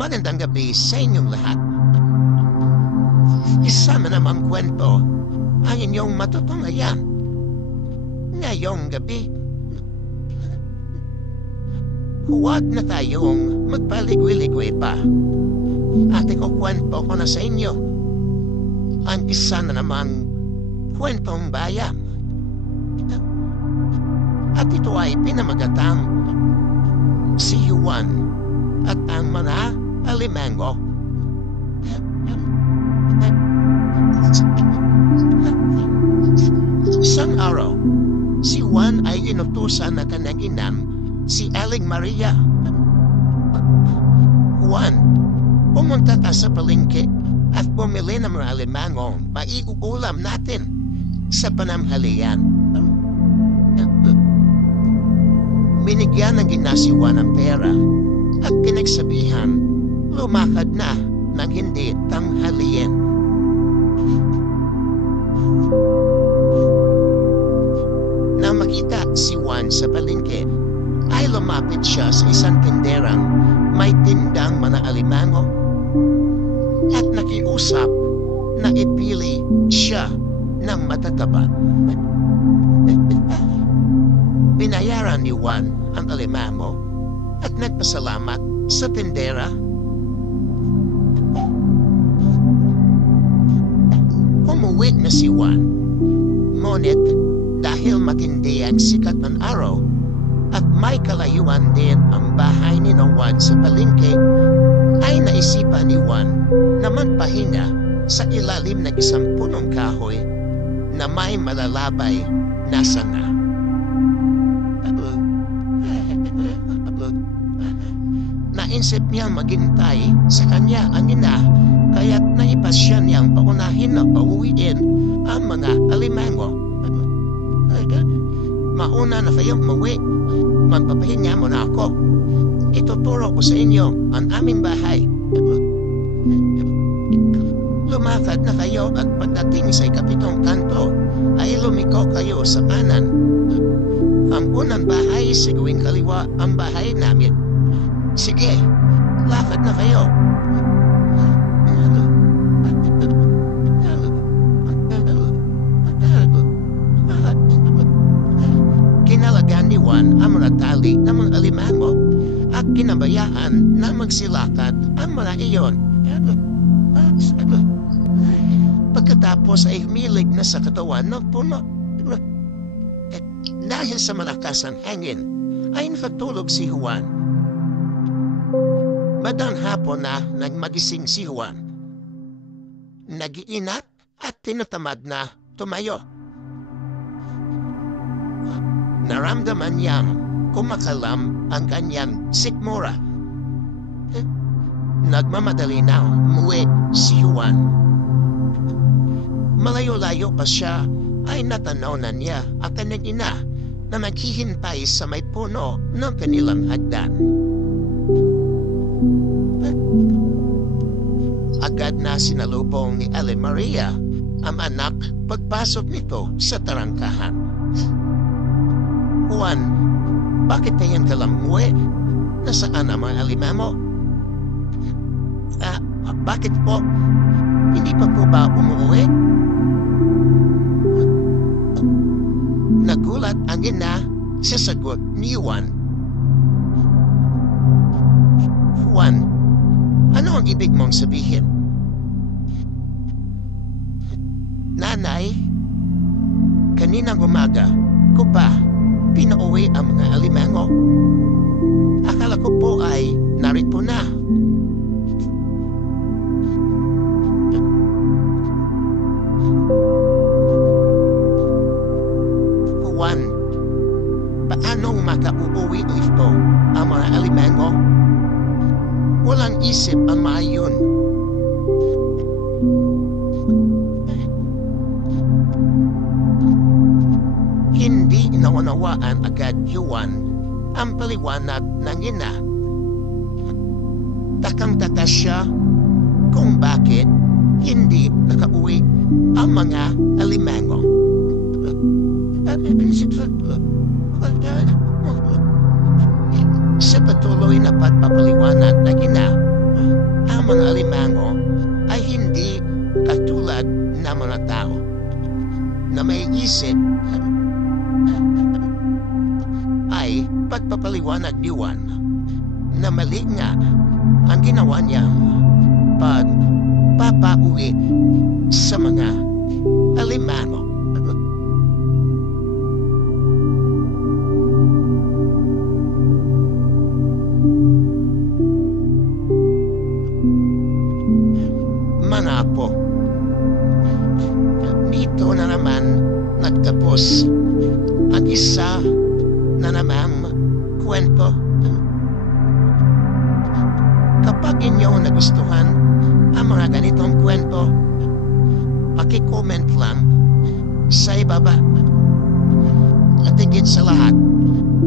Magandang gabi sa inyong lahat. Isama namang kwento ang inyong matutungayan. Ngayong gabi, huwag na tayong magpaligwi-ligwi pa. At ikukwento ko na sa inyo ang isa na namang kwentong bayan. At ito ay pinamagatang si Juan at ang mga alimango. Isang araw, si Juan ay inutusan na kanyang inam, si Aling Maria. Juan, pumunta ka sa palengke at bumili ng mga alimango maiuulam natin sa panamhalian. Binigyan ng ina si Juan ng pera at pinagsabihan, lumakad na nang hindi tanghalian. Nang makita si Juan sa palengke, ay lumapit siya sa isang tinderang may tindang mga alimango at nakiusap na ipili siya ng matataba. Binayaran ni Juan ang alimango at nagpasalamat sa tindera. Umuwi na si Juan. Ngunit dahil matindi ang sikat ng araw at may kalayuan din ang bahay ni Juan sa palengke, ay naisipan ni Juan na magpahinga sa ilalim ng isang punong kahoy na may malalabay na sanga. Naisip niyang maghintay sa kanya ang ina, kaya't naipasya niyang paunahin na pauwiin ang mga alimango. Mauna na kayong umuwi, magpapahinga muna ako. Ituturo ko sa inyo ang aming bahay. Lumakad na kayo at pagdating sa ikapitong kanto ay lumiko kayo sa kanan. Ang unang bahay sa gawing kaliwa ang bahay namin. Sige, lakad na kayo. Kinalagaan ni Juan ang mga tali ng mga alimango at kinabayaan na magsilakad ang mga iyon. Pagkatapos ay humilig na sa katawan ng puno. Dahil sa malakas ang hangin, ay nakatulog si Juan. Madang hapon na nagmagising si Juan. Nag-iinat at tinatamad na tumayo. Naramdaman niyang kumakalam ang kanyang sikmura. Nagmamadali na umuwi si Juan. Malayo-layo pa siya ay natanaw na niya ang kanyang ina na naghihintay sa may puno ng kanilang hagdan. Agad na sinalubong ni Aling Maria ang anak pagpasok nito sa tarangkahan. Juan, bakit kayang kalamuwi? Nasaan ang mga alimango? Bakit po? Hindi pa po ba umuwi? Nagulat ang ina sa sagot ni Juan. Juan, ano ang ibig mong sabihin? Nanay, kaninang umaga ko pa pinauwi ang mga alimango. Akala ko po ay narito na. Juan, paano makauuwi ito ang mga alimango? Walang isip ang mga yun. Hindi naunawaan agad Juan ang paliwanag ng ina. Takang-taka siya kung bakit hindi nakauwi ang mga alimango. Sa patuloy na pagpapaliwanag ng ina, na may isip ay pagpapaliwanag ni Juan na mali nga ang ginawa niyang pagpapauwi sa mga alimano. Manapo, dito na naman nagtapos ang isa na namang kwento. Kapag inyo nagustuhan ang mga ganitong kwento, paki-comment lang sa ibaba. At higit sa lahat,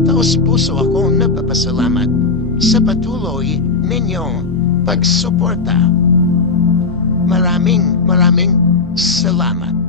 taos puso akong nagpapasalamat sa patuloy ninyong pagsuporta. Maraming salamat.